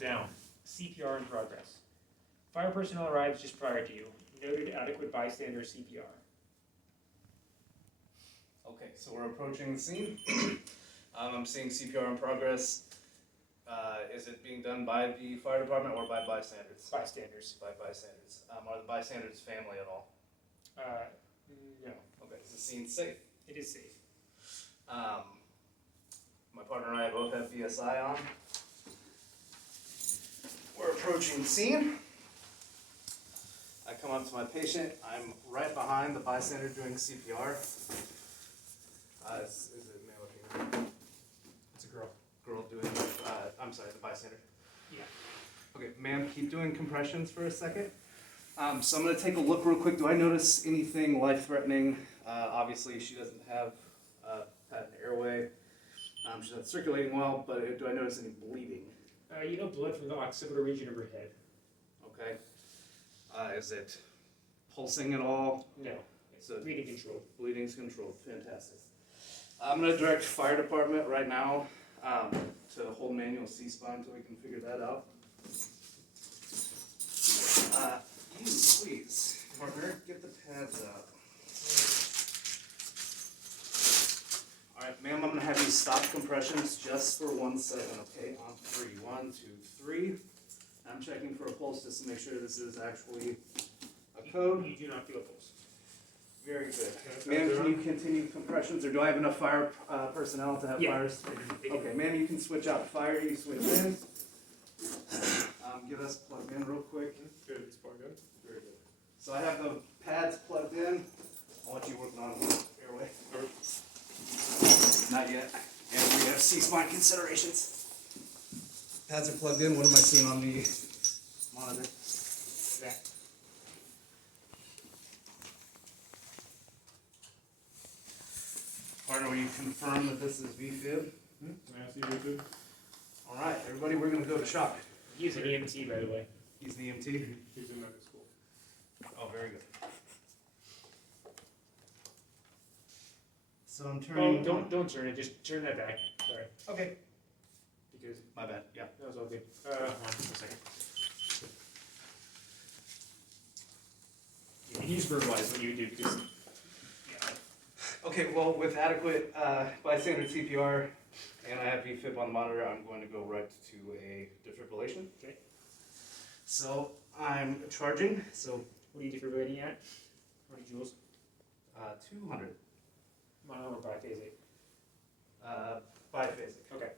Now, CPR in progress. Fire personnel arrives just prior to you. Noted adequate bystander CPR. Okay, so we're approaching the scene. I'm seeing CPR in progress. Is it being done by the fire department or by bystanders? Bystanders. By bystanders. Are the bystanders family at all? No. Okay, is the scene safe? It is safe. My partner and I both have VSI on. We're approaching the scene. I come up to my patient. I'm right behind the bystander doing CPR. Is it male or female? It's a girl. Girl doing, I'm sorry, the bystander. Yeah. Okay, ma'am, keep doing compressions for a second. So I'm gonna take a look real quick. Do I notice anything life-threatening? Obviously, she doesn't have patent airway. She's not circulating well, but do I notice any bleeding? Blood from the occipital region of her head. Okay. Is it pulsing at all? No. It's bleeding controlled. Bleeding's controlled. Fantastic. I'm gonna direct fire department right now to hold manual C-spine until we can figure that out. You please, partner, get the pads out. Alright, ma'am, I'm gonna have you stop compressions just for 1 second, okay? On 3. 1, 2, 3. I'm checking for a pulse just to make sure this is actually a code. You do not feel a pulse. Very good. Ma'am, can you continue compressions, or do I have enough fire personnel to have fires? Okay, ma'am, you can switch out fire, you switch in. Get us plugged in real quick. Good, it's plugged in. Very good. So I have the pads plugged in. I want you working on the airway. Not yet. And we have C-spine considerations. Pads are plugged in. What am I seeing on the monitor? That. Partner, will you confirm that this is VFib? Can I see VFib? All right, everybody, we're going to go to shock. He's an EMT, by the way. He's an EMT? He's in medical school. Oh, very good. So I'm turning. Oh, don't turn it. Just turn that back. Sorry. Okay. Because My bad. Yeah. that was all good. Hold on a second. Yeah, you just verbalize what you do because. Yeah. Okay. Well, with adequate bystander CPR and I have VFib on the monitor, I'm going to go right to a defibrillation. Okay. So I'm charging. So What are you defibrillating at? 20 joules. 200 Mono or biphasic? biphasic. Okay.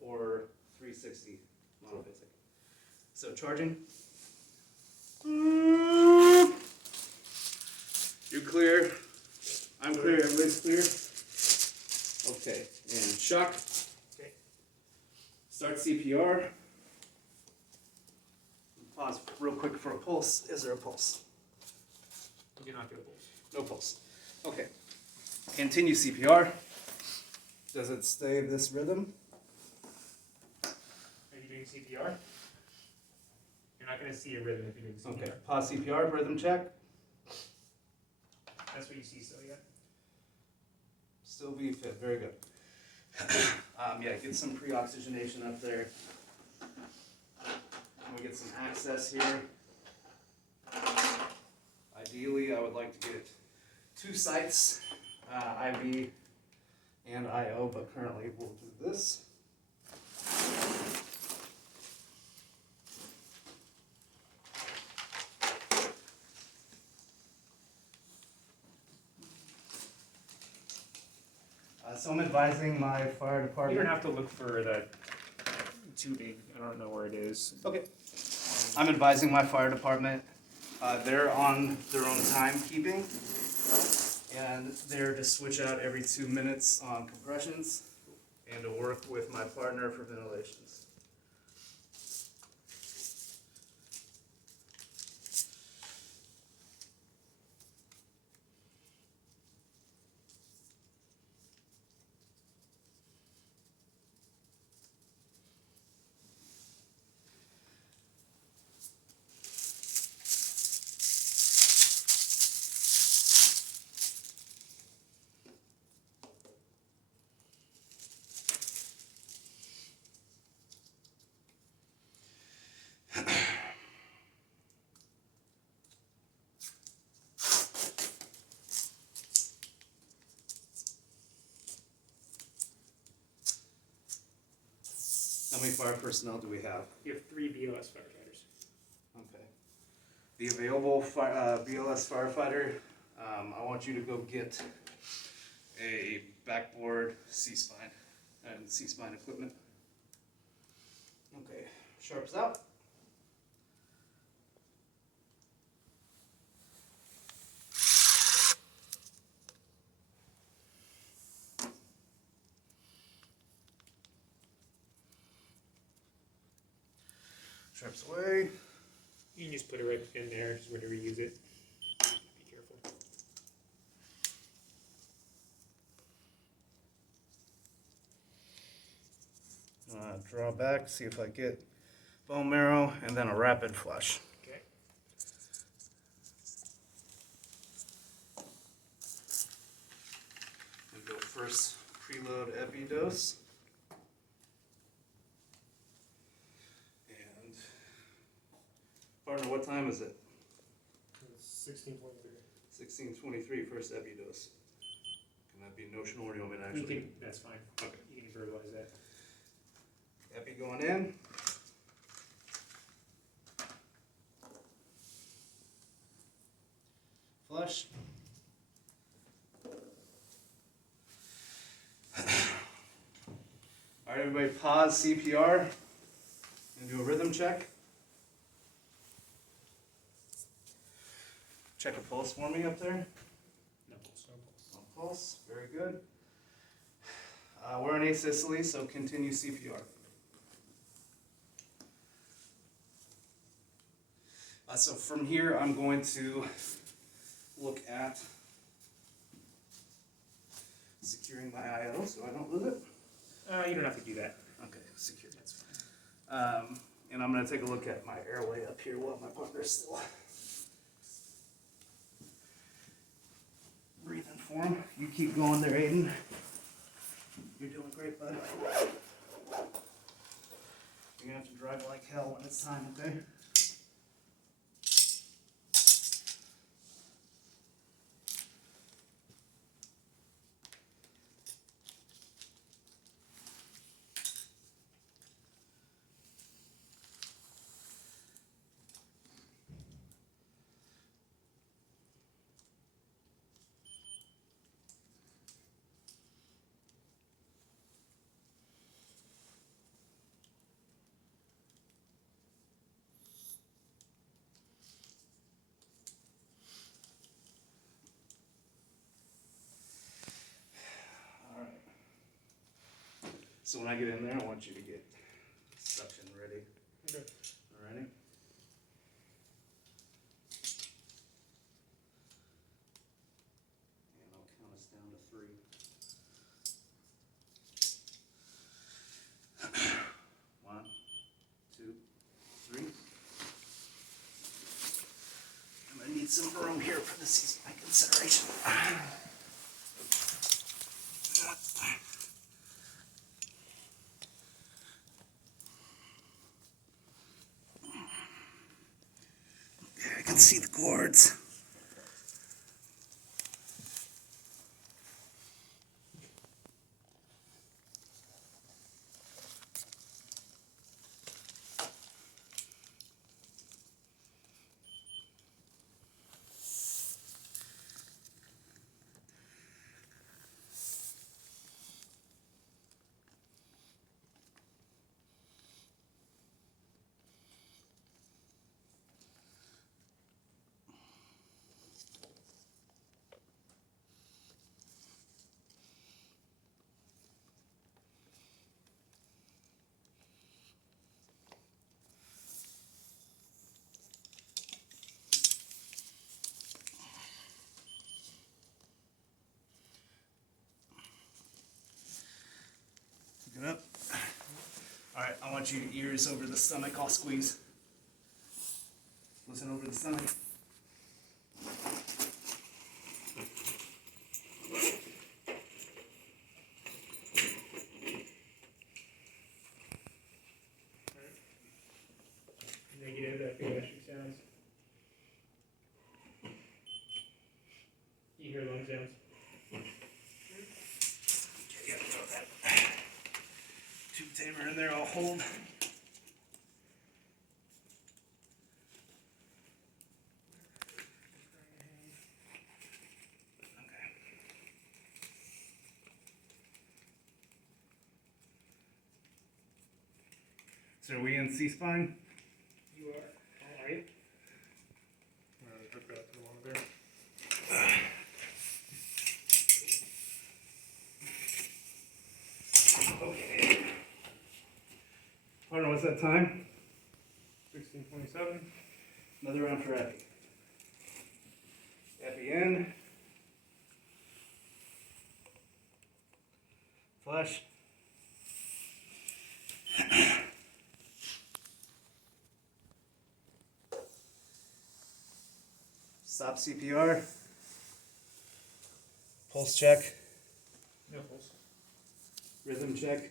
Or 360 monophasic. So charging. You're clear. I'm clear. Everybody's clear. Okay. And shock. Okay. Start CPR. Pause real quick for a pulse. Is there a pulse? You do not feel a pulse. No pulse. Okay. Continue CPR. Does it stay this rhythm? Are you doing CPR? You're not going to see a rhythm if you're doing CPR. Okay. Pause CPR. Rhythm check. That's what you see still, yeah? Still VFib. Very good. Yeah, get some pre-oxygenation up there. We get some access here. Ideally, I would like to get 2 sites, IV and IO, but currently we'll do this. So I'm advising my fire You department. don't have to look for the tubing. I don't know where it is. Okay. I'm advising my fire department. They're on their own timekeeping, and they're to switch out every 2 minutes on compressions and to work with my partner for ventilations. How many fire personnel do we have? You have 3 BLS firefighters. Okay. The available BLS firefighter, I want you to go get a backboard C-spine and C-spine equipment. Okay, sharps out. Sharps away. You can just put it right in there, just whenever you use it. Be careful. Draw back, see if I get bone marrow, and then a rapid flush. Okay. And go first preload epi dose. And partner, what time is it? 16.3. 16:23, first epi dose. Can that be notional or do you want me to actually? That's fine. Okay. You can verbalize that. Epi going in. Flush. All right, everybody pause CPR and do a rhythm check. Check a pulse for me up there. No pulse, no pulse. No pulse, very good. We're in asystole, so continue CPR. So from here, I'm going to look at securing my IO so I don't lose it. You don't have to do that. Okay, secure. That's fine. And I'm going to take a look at my airway up here while my partner's still breathing for him. You keep going there, Aiden. You're doing great, bud. You're going to have to drive like hell when it's time, okay? So when I get in there, I want you to get suction ready. Okay. Alrighty? And I'll count us down to 3. 1, 2, 3. I'm gonna need some room here for the C-spine consideration. I can see the cords. Pick it up. All right, I want you to ears over the stomach. I'll squeeze. Listen over the stomach. Negative epigastric sounds. You hear lung sounds. Yeah, throw that tube tamer in there, I'll hold. Okay. So are we in C-spine? You are. All right. Hook that to the one there. Okay. Partner, what's that time? 1627. Another round for Epi. Epi in. Flush. Stop CPR. Pulse check. No pulse. Rhythm check.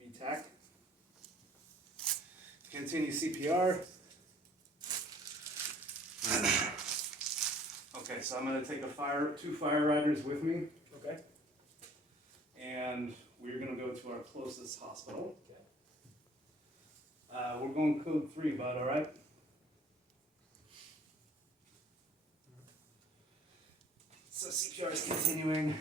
VTAC. Continue CPR. Okay, so I'm going to take two fire riders with me, Okay. and we're going to go to our closest hospital. We're going code 3, bud, all right? So CPR is continuing.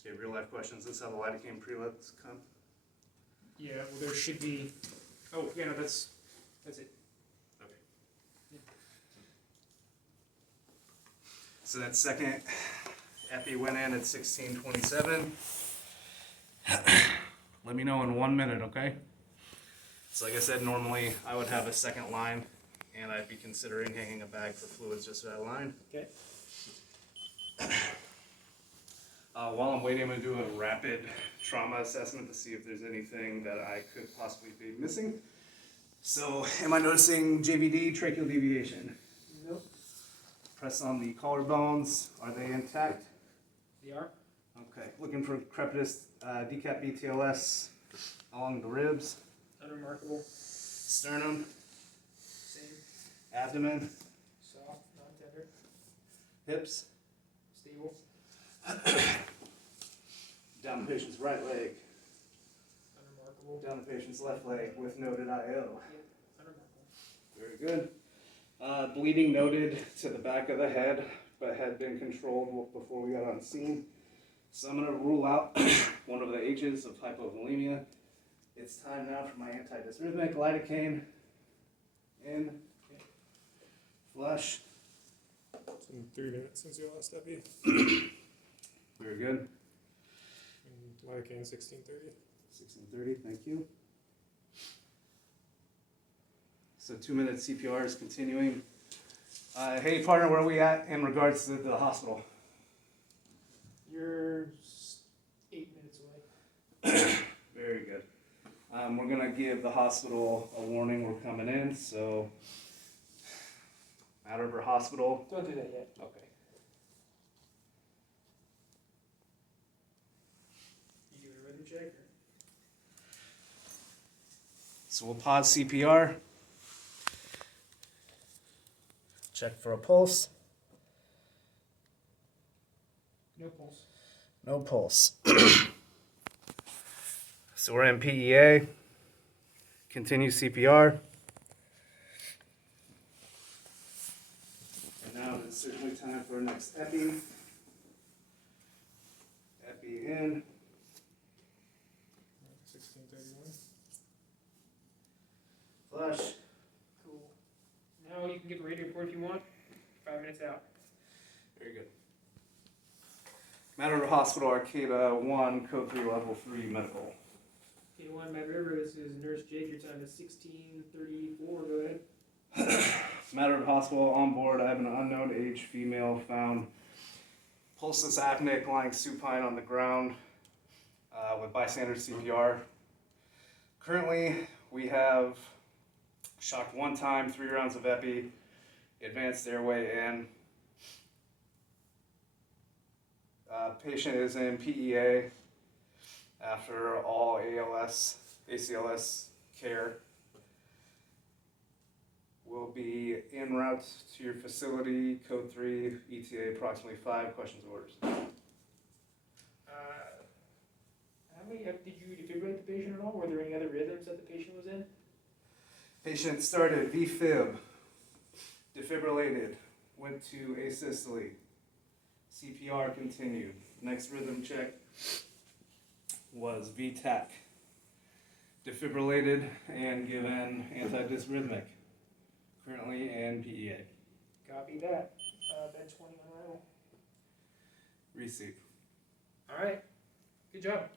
Okay, real life questions. This is how the lidocaine prelets come. Yeah, well, there should be. Oh, yeah, no, that's it. So that second epi went in at 1627. Let me know in 1 minute, okay? So like I said, normally I would have a second line, and I'd be considering hanging a bag for fluids just for that line. Okay. While I'm waiting, I'm going to do a rapid trauma assessment to see if there's anything that I could possibly be missing. So, am I noticing JVD, tracheal deviation? Nope. Press on the collarbones. Are they intact? They are. Okay. Looking for crepitus, decap BTLS along the ribs, Unremarkable. sternum, Same. abdomen, Soft, non-tender. hips, Stable. down the patient's right leg, Unremarkable. down the patient's left leg with noted IO. Unremarkable. Very good. Bleeding noted to the back of the head, but had been controlled before we got on scene. So I'm going to rule out one of the H's of hypovolemia. It's time now for my antidysrhythmic, lidocaine. In. Flush. It's been 3 minutes since your last epi. Very good. And lidocaine 1630. 1630, thank you. So 2 minutes CPR is continuing. Hey partner, where are we at in regards to the hospital? You're 8 minutes away. Very good. We're gonna give the hospital a warning we're coming in, so Mount River Hospital. Don't do that yet. Okay. You doing a rhythm check? Or? So we'll pause CPR. Check for a pulse. No pulse. No pulse. So we're in PEA. Continue CPR. And now it's certainly time for our next epi. Epi in. 1631. Flush. Cool. Now you can give a radio report if you want. 5 minutes out. Very good. Mount River Hospital, Arcata 1, Code 3, Level 3, Medical. K1 Mad River, this is Nurse Jake. Your time is 16:34. Go ahead. Mount River Hospital, on board. I have an unknown age female found pulseless apneic, lying supine on the ground with bystander CPR. Currently, we have shocked 1 time, 3 rounds of epi, advanced airway in. Patient is in PEA after all ACLS care. Will be en route to your facility, code 3, ETA approximately 5, questions, orders. Did you defibrillate the patient at all? Were there any other rhythms that the patient was in? Patient started VFib, defibrillated, went to asystole, CPR continued. Next rhythm check was VTAC, defibrillated and given antidysrhythmic, currently in PEA. Copy that. Bench 20 on arrival. Receipt. All right. Good job.